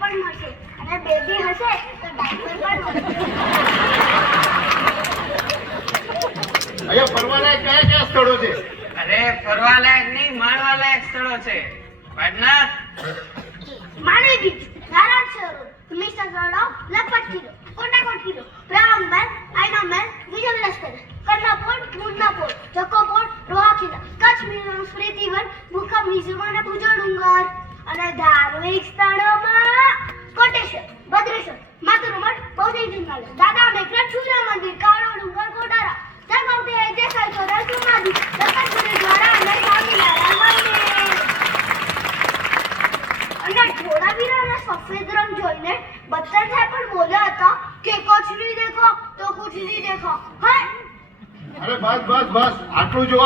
પણ મળશે. અને બેબી હશે તો ડાયપર પણ મળશે. અહીંયા ફરવાલાયક કયા કયા સ્થળો છે? અરે ફરવાલાયક નહીં માણવાલાયક સ્થળો છે. પાટના માણી બીચ નારાયણ સરોવર મિસ્ટર સરોવર લખપત કિલ્લો કોટાકોટ કિલ્લો બ્રાહ્મણ મહેલ વિજય લશ્કર કરના પોર્ટ મુન્ના પોર્ટ કચ્છ મ્યુઝિયમ સ્મૃતિવન મુખા મ્યુઝિયમ અને ભુજો અને ધાર્મિક સ્થળો. જિંગાલય દાદા મેઘનાથ સૂર્ય મંદિર? કાળો, ડુંગર કોટારા ધર્મવતી અજય સાયકોરા સુમાદી દત્તક ગુરુદ્વારા અને સ્વામિનારાયણ મંદિર. અને ધોળાવીરાના સફેદ રંગ જોઈને બત્તર સાહેબ પણ બોલ્યા હતા કે, કુછ નહીં દેખો, તો કુછ નહીં દેખો. હા? અરે બસ બસ બસ. આટલું જોવા